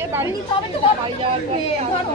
দিয়ে বাড়ি বাড়ি যাওয়ার পর।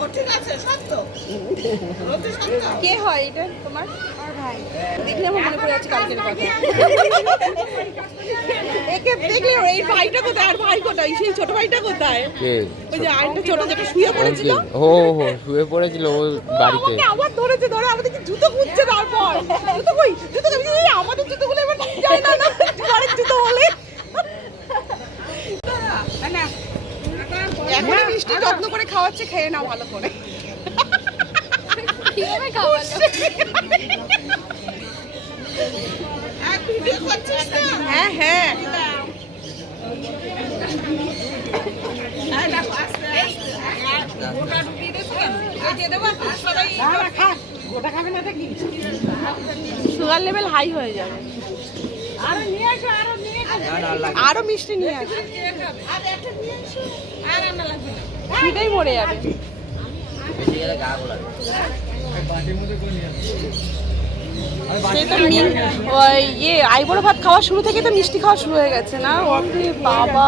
ও ঠিক আছে সত্য কে হয় এটা তোমার? আর ভাই। দেখলে আমার মনে পড়ে যাচ্ছে কালকের কথা। একে দেখলে এই ভাইটা কোথায়? আর ভাই কোথায়? সেই ছোট ভাইটা কোথায়? কে? ওই যে আরেকটা ছোট যেটা শুয়ে পড়েছিল? ও হো শুয়ে পড়েছিল ও বাড়িতে। আবার ধরেছে ধরে আমাদের কি জুতো খুঁজছে তারপর? জুতো কই? জুতো কই আমাদের জুতোগুলো এবার যায় না না ঘরের জুতো বলে এখন মিষ্টি যত্ন করে খাওয়াচ্ছে খেয়ে নাও ভালো করে। আর হ্যাঁ হ্যাঁ। সুগার লেভেল হাই হয়ে যাবে। নিয়ে আসো আরও মিষ্টি নিয়ে আসো সেটাই মরে যাবে। সে তো ইয়ে আইবড়ো ভাত খাওয়া শুরু থেকে তো মিষ্টি খাওয়া শুরু হয়ে গেছে না? ওরে বাবা।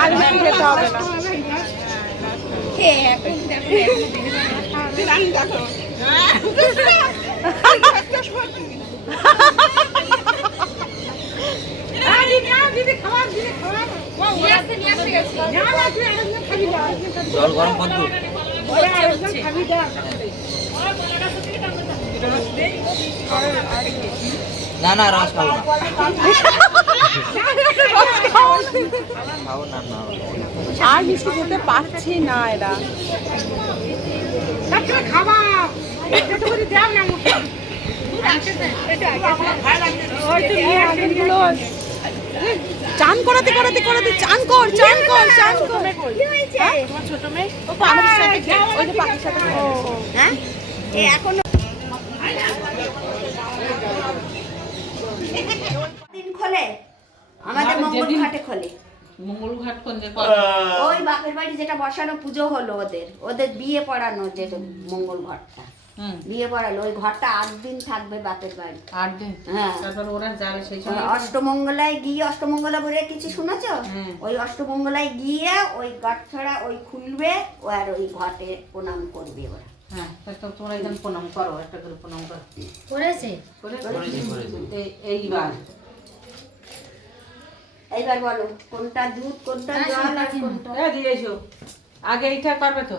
আর খেতে হবে না জল গরম কত না না রস খাব না। খাব না আর মিষ্টি খেতে পারছি না এরা। আগেরগুলো চান করাতে করাতে করাতে চান কর চান কর চান কর। হ্যাঁ? ও তো আমাদের সাথে ওই যে পাখির সাথে হ্যাঁ? এ এখনও দিন খোলে? আমাদের মঙ্গল ঘাটে খোলে। মঙ্গলঘাট কোন ওই বাপের বাড়ি যেটা বসানো পুজো হলো ওদের। ওদের বিয়ে পড়ানো যেটা মঙ্গল ঘরটা বিয়ে পড়ালো ওই ঘরটা আট দিন থাকবে বাপের বাড়ি। আট দিন? হ্যাঁ। তারপর ওরা যাবে সেই সময়। অষ্টমঙ্গলায় গিয়ে অষ্টমঙ্গলা বলে কিছু শুনেছো? ওই অষ্টমঙ্গলায় গিয়ে ওই গাঠ ছড়া ওই খুলবে ও আর ওই ঘটে প্রণাম করবে ওরা। হ্যাঁ তো তোমরা এখানে প্রণাম করো একটা করে প্রণাম করো। করেছে? করে এই- এইবার। এইবার বলো কোনটা দুধ কোনটা জল আর কোনটা? এ দিয়েছ আগে এইটা করবে তো।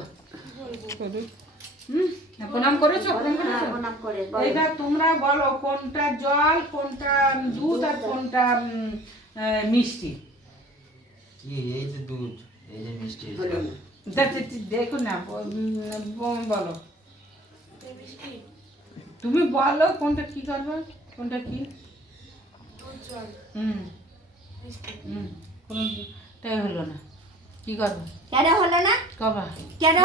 হুম প্রণাম করেছ? প্রণাম হ্যাঁ, করেছ? প্রণাম করে এইবার তোমরা বলো কোনটা জল কোনটা দুধ আর কোনটা মিষ্টি? এই যে দুধ এই যে মিষ্টি বলো। না। দেখো বলো। তুমি বলো কোনটা কি করবে? কোনটা কি? হুম। হুম কোনটাই হলো না। কি করবে? কেন হলো না? কবা। কেন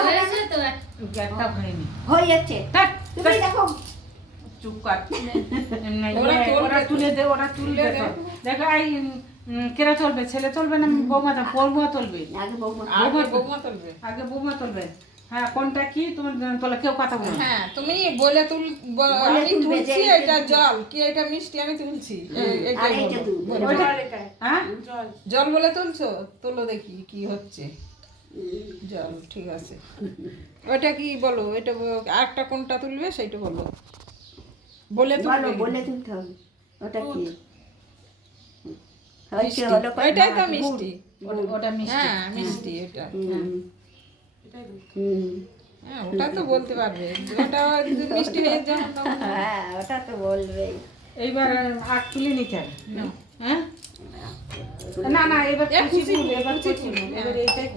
একটা হয়নি হয়ে যাচ্ছে তুমি দেখো। চুপ কর। ওরা তুলে দে ওরা তুলবে তো। দেখো এই কেরা চলবে? ছেলে চলবে না? বৌমা তো বৌমা তুলবে আগে বৌমা বৌমা তুলবে আগে বৌমা তুলবে হ্যাঁ কোনটা কি? তোমার তোলা কেউ কথা বলো হ্যাঁ তুমি বলে তুল আমি তুলছি এটা জল। কি এটা মিষ্টি? আমি তুলছি। বলো। হ্যাঁ? জল। বলে তুলছো? তোলো দেখি কি হচ্ছে। জল ঠিক আছে। ওটা কি বলো? এটা আরেকটা কোনটা তুলবে? সেইটা বলো। বলে বলো তুলবে। বলে তুলতে হবে। ওটা কি? ওইটাই তো মিষ্টি। ওটা- মিষ্টি। হ্যাঁ মিষ্টি এটা। হ্যাঁ ওটা তো বলতে পারবে। ওটা মিষ্টি হয়ে যেমন হ্যাঁ ওটা তো বলবেই। এইবার আগ তুলে নিতে হবে। হ্যাঁ? না না এবার কুচি ফুল, এবার কুচি এবার এইটাই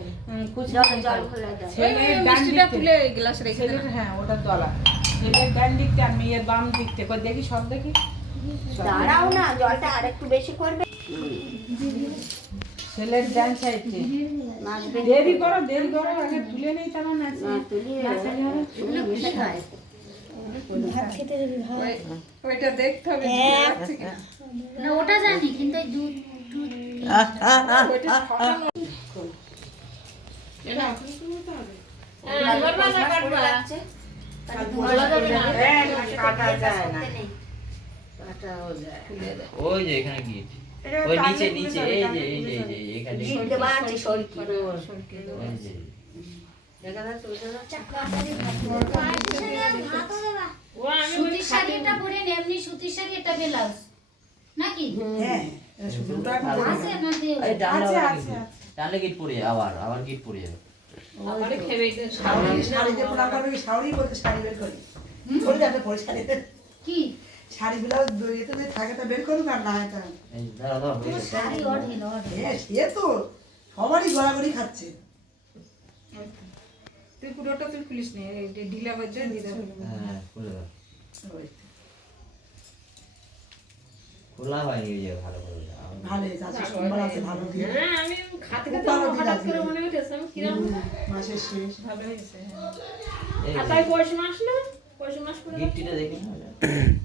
কুচি জল খুলে ছেলের ডান তুলে গ্লাস রেখে ছেলের হ্যাঁ ওটা দলা। ছেলের ডান দিকতে আর মেয়ের বাম দিকতে। কই দেখি? সব দেখি। দাঁড়াও না জলটা আরেকটু বেশি করবে ছেলের ডান সাইডে। দেরি করো দেরি করো আগে তুলে নেই তারা নাচি ওইটা দেখতে হবে হ্যাঁ। না ওটা জানি কিন্তু এই দুধ দুধ ওইটা ফাটানো যাচ্ছে কাটা যায় না। ওই যে এখানে গিট ওই নিচে নিচে এই যে এই যে এই যে এখানে। গিট দেওয়া সরকি যে। সুতির পরে এমনি সুতির শাড়ি এটা ব্লাউজ। নাকি? আছে না আছে আছে টানলে গিট পড়ে আবার আবার গিট পড়ে যাবে। শাড়িতে পোড়া করবে শাড়ি বলতে শাড়ি বের করি। পরে যাবে পরে শাড়িতে। কি? শাড়িগুলো দইয়েতে যদি থাকে তা বের করুক আর না হয় তা হয়ে শাড়ি হ্যাঁ সে তো সবারই গড়াগড়ি খাচ্ছে। তুই পুরোটা তুই খুলিস নি ঢিলা বাজে হ্যাঁ খুলে হয়নি ওই যে ভালো করে। ভালো হয়েছে সোমবার আছে ভালো দিয়ে খুব ভালো দিন আজকে। হুম, মাসের শেষ। এই যে, গিটটিটা দেখি না ওটা?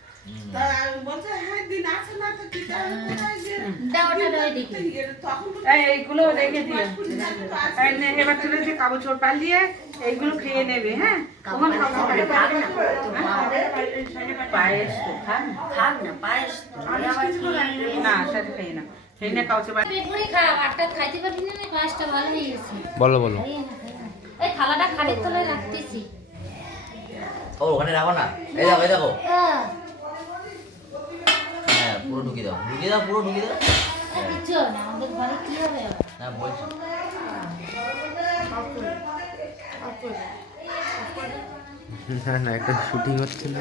হ্যাঁ দিন আছে না তো কি তার কোথায় যে দাও ওটা দাও দেখি তখন তো এই এইগুলো রেখে দিও। এবার তুলে দিয়ে পালিয়ে এইগুলো খেয়ে নেবে হ্যাঁ? তোমার পায়েস তো খান না পায়েস না সাথে খেয়ে না। হয়ে বলো বলো। এই থালাটা খাটের তলায় রাখতেছি। ও ওখানে রাখো না। এই দেখো এই দেখো। হ্যাঁ। পুরো ঢুকিয়ে দাও। ঢুকিয়ে দাও পুরো ঢুকিয়ে দাও? না বলছি। না না একটা শুটিং হচ্ছে না।